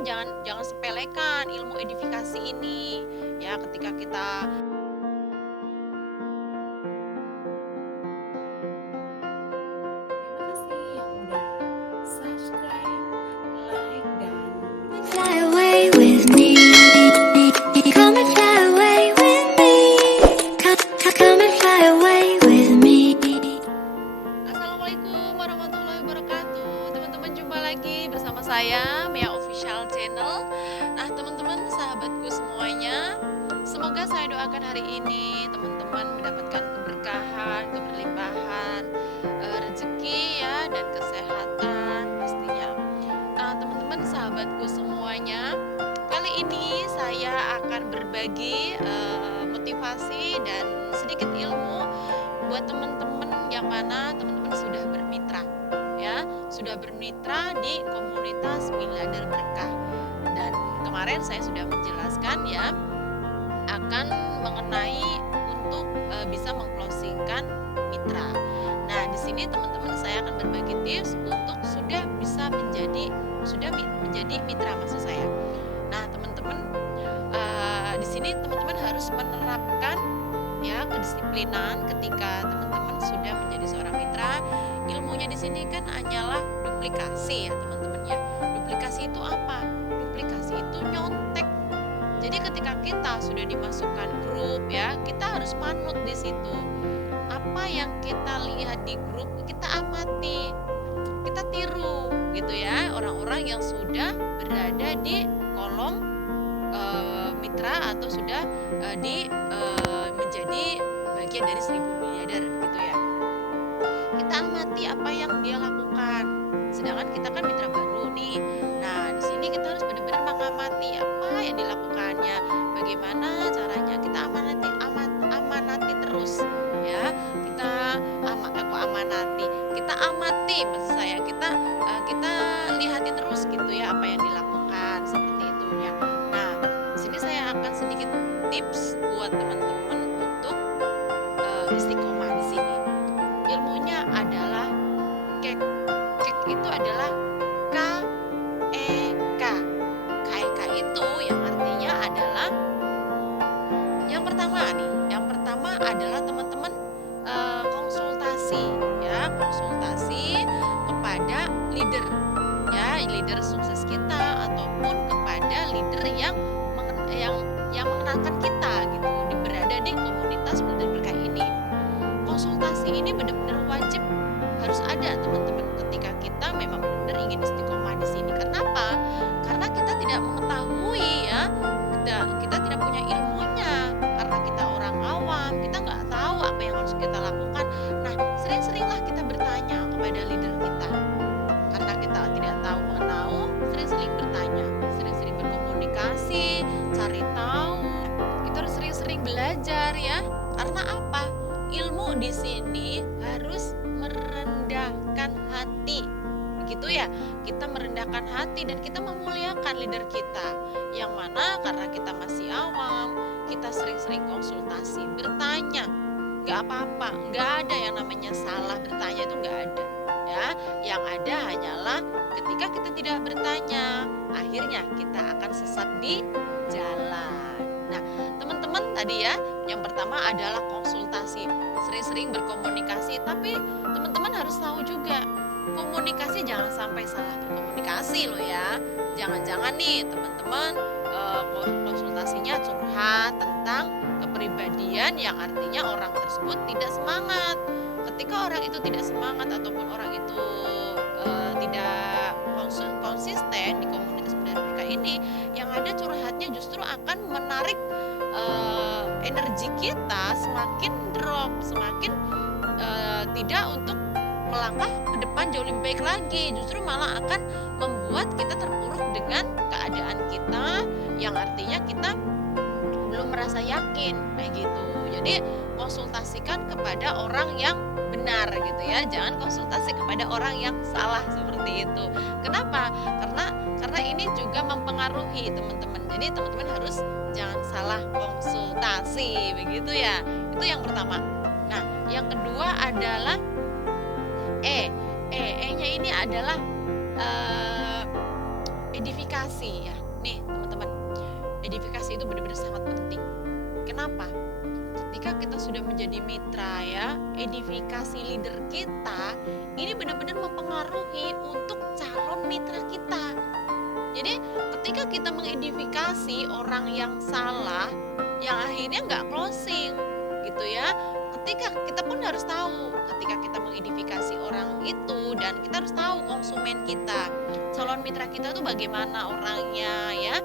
teman-teman jangan jangan sepelekan ilmu edifikasi ini. Ya, ketika kita Terima kasih yang udah subscribe, like, dan Fly away with me. Come and fly away with me. Come and fly away with me. Assalamualaikum warahmatullahi wabarakatuh. Teman-teman, jumpa lagi bersama saya Mia Official Channel. Nah, teman-teman, sahabatku semuanya, semoga saya doakan hari ini teman-teman mendapatkan keberkahan, keberlimpahan, rezeki ya, dan kesehatan pastinya. Nah, teman-teman, sahabatku semuanya, kali ini saya akan berbagi motivasi dan sedikit ilmu buat teman-teman yang mana teman-teman sudah bermitra ya, sudah bermitra di komunitas Miliarder Berkah. Dan kemarin saya sudah menjelaskan ya akan mengenai untuk bisa mengclosingkan mitra. Nah, di sini teman-teman saya akan berbagi tips untuk sudah menjadi mitra maksud saya. Nah, teman-teman, di sini teman-teman harus menerapkan ya kedisiplinan ketika teman-teman sudah menjadi seorang mitra. Ilmunya di sini kan hanyalah duplikasi ya, teman-teman ya. Duplikasi itu apa? Duplikasi itu nyontek. Jadi ketika kita sudah dimasukkan grup ya, kita harus manut di situ. Apa yang kita lihat di grup, kita amati, kita tiru gitu ya, orang-orang yang sudah berada di kolom mitra atau sudah menjadi bagian dari 1000 miliarder gitu ya. Kita amati apa yang dia lakukan. Sedangkan kita kan mitra baru nih. Nah, di sini kita harus benar-benar mengamati apa yang dilakukannya, bagaimana caranya. Kita amanati terus ya. Kita amati maksud saya. Kita lihati terus gitu ya apa yang dilakukan seperti itu ya. Nah, di sini saya akan sedikit tips buat teman-teman untuk istiqomah di sini. Ilmunya adalah KEK. KEK itu adalah KEK. KEK itu yang artinya adalah yang pertama adalah teman-teman konsultasi ya, konsultasi kepada leader ya, leader sukses kita ataupun kepada leader yang mengenalkan kita gitu, berada di komunitas Miliarder Berkah ini. Konsultasi ini benar-benar wajib harus ada teman-teman ketika kita memang benar-benar ingin istiqomah di sini. Kenapa? Karena kita tidak mengetahui ya, kita tidak punya ilmunya, karena kita orang awam, kita nggak tahu apa yang harus kita lakukan. Nah, sering-seringlah kita bertanya kepada leader kita. Karena kita tidak tahu mengenal, sering-sering bertanya, sering-sering berkomunikasi, cari tahu. Kita harus sering-sering belajar ya. Karena apa? Ilmu di sini harus merendahkan hati. Begitu ya. Kita merendahkan hati dan kita memuliakan leader kita. Yang mana karena kita masih awam, kita sering-sering konsultasi, bertanya. Gak apa-apa, gak ada yang namanya salah bertanya, itu gak ada ya. Yang ada hanyalah ketika kita tidak bertanya, akhirnya kita akan sesat di jalan. Nah, teman-teman tadi ya, yang pertama adalah konsultasi, sering-sering berkomunikasi. Tapi teman-teman harus tahu juga, komunikasi jangan sampai salah berkomunikasi loh ya. Jangan-jangan nih teman-teman konsultasinya curhat tentang kepribadian yang artinya orang tersebut tidak semangat. Ketika orang itu tidak semangat ataupun orang itu tidak konsisten di komunitas Miliarder Berkah ini, yang ada curhatnya justru akan menarik energi kita semakin drop, semakin tidak untuk melangkah ke depan jauh lebih baik lagi. Justru malah akan membuat kita terpuruk dengan keadaan kita, yang artinya kita belum merasa yakin kayak gitu. Jadi konsultasikan kepada orang yang benar gitu ya, jangan konsultasi kepada orang yang salah seperti itu. Kenapa? Karena ini juga mempengaruhi teman-teman. Jadi teman-teman harus jangan salah konsultasi begitu ya. Itu yang pertama. Nah, yang kedua adalah E-nya ini adalah edifikasi ya. Nih teman-teman, edifikasi itu benar-benar sangat penting. Kenapa? Ketika kita sudah menjadi mitra ya, edifikasi leader kita ini benar-benar mempengaruhi untuk calon mitra kita. Jadi ketika kita mengedifikasi orang yang salah, yang akhirnya nggak closing gitu ya. Ketika kita pun harus tahu, ketika kita mengedifikasi orang itu, dan kita harus tahu konsumen kita, calon mitra kita tuh bagaimana orangnya ya.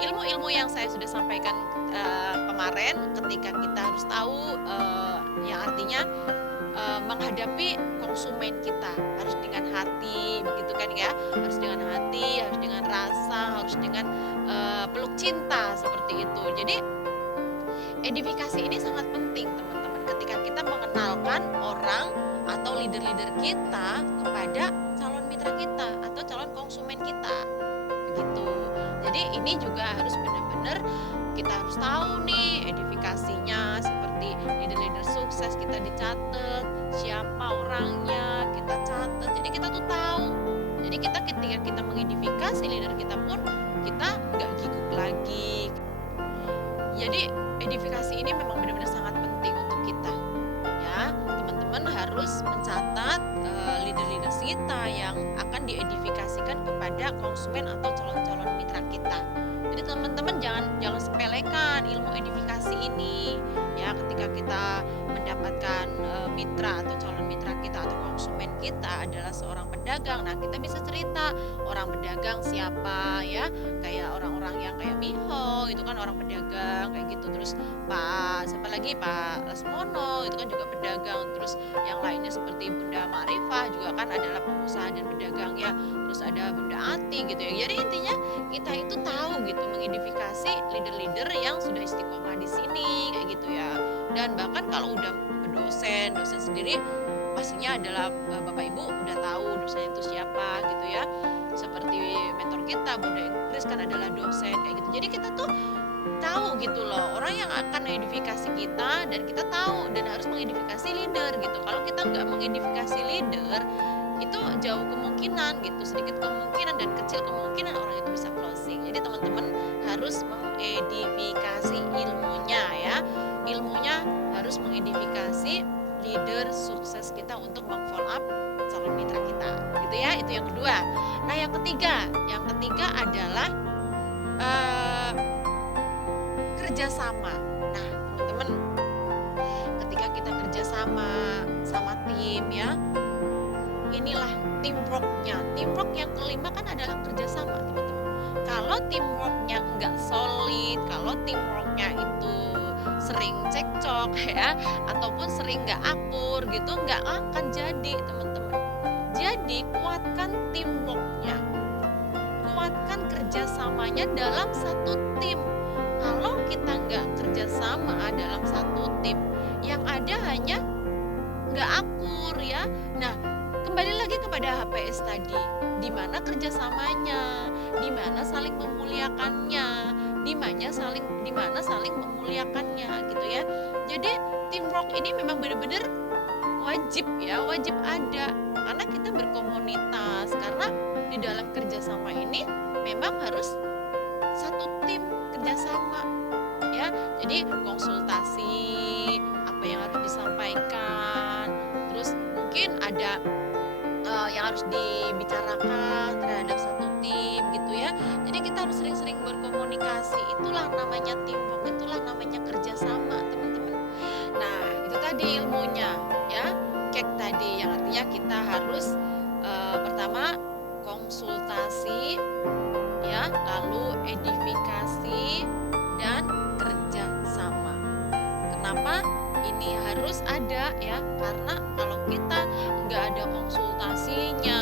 Ilmu-ilmu yang saya sudah sampaikan kemarin, ketika kita harus tahu yang artinya menghadapi konsumen kita harus dengan hati, begitu kan ya, harus dengan hati, harus dengan rasa, harus dengan peluk cinta seperti itu. Jadi edifikasi ini sangat penting teman-teman, ketika kita mengenalkan orang atau leader-leader kita kepada calon mitra kita atau calon konsumen kita, begitu. Jadi ini juga harus benar-benar kita harus tahu nih edifikasinya, seperti leader-leader sukses kita dicatat, siapa orangnya kita catat, jadi kita tuh tahu. Jadi kita ketika kita mengedifikasi leader kita pun kita nggak giguk lagi. Jadi edifikasi ini memang benar-benar sangat penting untuk kita ya. Teman-teman harus mencatat leader-leader kita yang akan diedifikasikan kepada konsumen atau calon-calon mitra kita. Jadi teman-teman jangan sepelekan ilmu edifikasi ini ya. Ketika kita mendapatkan mitra atau calon mitra kita atau konsumen kita adalah seorang pedagang, nah kita bisa cerita orang pedagang siapa ya, kayak orang-orang yang kayak Miho itu kan orang pedagang kayak gitu. Terus siapa lagi, Pak Lasmono itu kan juga pedagang. Terus yang lainnya seperti Bunda Ma'rifah juga kan adalah pengusaha dan pedagang ya. Terus ada Bunda Ati gitu ya. Jadi intinya kita itu tahu gitu mengidentifikasi leader-leader yang sudah istiqomah di sini kayak gitu ya. Dan bahkan kalau udah dosen sendiri pastinya adalah Bapak Ibu udah tahu dosen itu siapa gitu ya. Seperti mentor kita Bunda Inggris kan adalah dosen kayak gitu. Jadi kita tuh tahu gitu loh orang yang akan mengedifikasi kita, dan kita tahu dan harus mengedifikasi leader gitu. Kalau kita nggak mengedifikasi leader itu jauh kemungkinan gitu, sedikit kemungkinan dan kecil kemungkinan orang itu bisa closing. Jadi teman-teman harus mengedifikasi ilmunya ya, ilmunya harus mengedifikasi leader sukses kita untuk meng-follow up calon mitra kita gitu ya. Itu yang kedua. Nah yang ketiga adalah kerjasama. Nah teman-teman, ketika kita kerjasama sama tim ya, inilah teamworknya. Teamwork yang kelima kan adalah kerjasama teman-teman. Kalau teamworknya nggak solid, kalau teamworknya itu sering cekcok ya, ataupun sering nggak akur gitu, nggak akan jadi teman-teman. Jadi kuatkan teamworknya, kuatkan kerjasamanya dalam satu tim. Kalau kita nggak kerjasama dalam satu tim, yang ada hanya nggak akur ya. Nah kembali lagi kepada HPS tadi, di mana kerjasamanya, di mana saling memuliakannya, di mana saling memuliakannya gitu ya. Jadi teamwork ini memang benar-benar wajib ya, wajib ada, karena kita berkomunitas, karena di dalam kerjasama ini memang harus satu tim kerjasama ya. Jadi konsultasi apa yang harus disampaikan, terus mungkin ada yang harus dibicarakan terhadap satu tim gitu ya. Jadi kita harus sering-sering berkomunikasi, itulah namanya teamwork, itulah namanya kerjasama teman-teman. Nah itu tadi ilmunya ya, cek tadi yang artinya kita harus pertama konsultasi ya, lalu edifikasi dan kerjasama. Kenapa ini harus ada ya? Karena kalau kita nggak ada konsultasinya,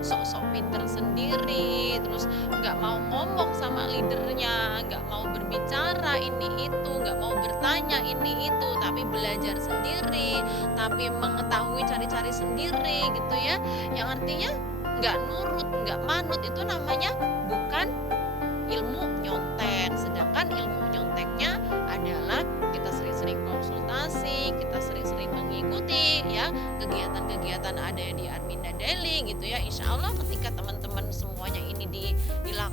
sok-sok pinter sendiri, terus nggak mau ngomong sama leadernya, nggak mau berbicara ini itu, nggak mau bertanya ini itu, tapi belajar sendiri, tapi mengetahui cari-cari sendiri gitu ya, yang artinya nggak nurut, nggak manut, itu namanya bukan ilmu nyontek. Sedangkan ilmu nyonteknya adalah kita sering-sering konsultasi, kita sering-sering mengikuti ya kegiatan-kegiatan ada di Arminda Daily gitu ya. Insya Allah ketika teman-teman semuanya ini dilakukan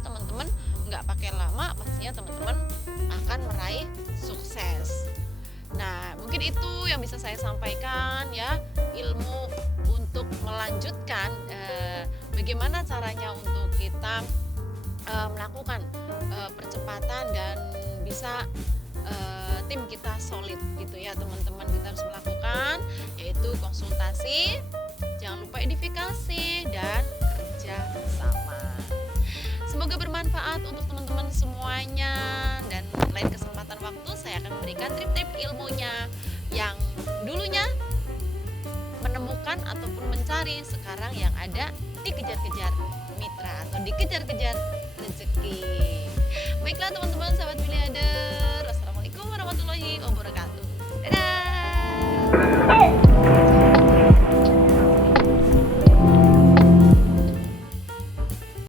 teman-teman nggak pakai lama, pastinya teman-teman akan meraih sukses. Nah, mungkin itu yang bisa saya sampaikan ya, ilmu untuk melanjutkan bagaimana caranya untuk kita melakukan percepatan dan bisa tim kita solid gitu ya teman-teman. Kita harus melakukan yaitu konsultasi, jangan lupa edifikasi dan kerja sama. Semoga bermanfaat untuk teman-teman semuanya, dan lain kesempatan waktu saya akan memberikan tip-tip ilmunya yang dulunya menemukan ataupun mencari, sekarang yang ada dikejar-kejar mitra atau dikejar-kejar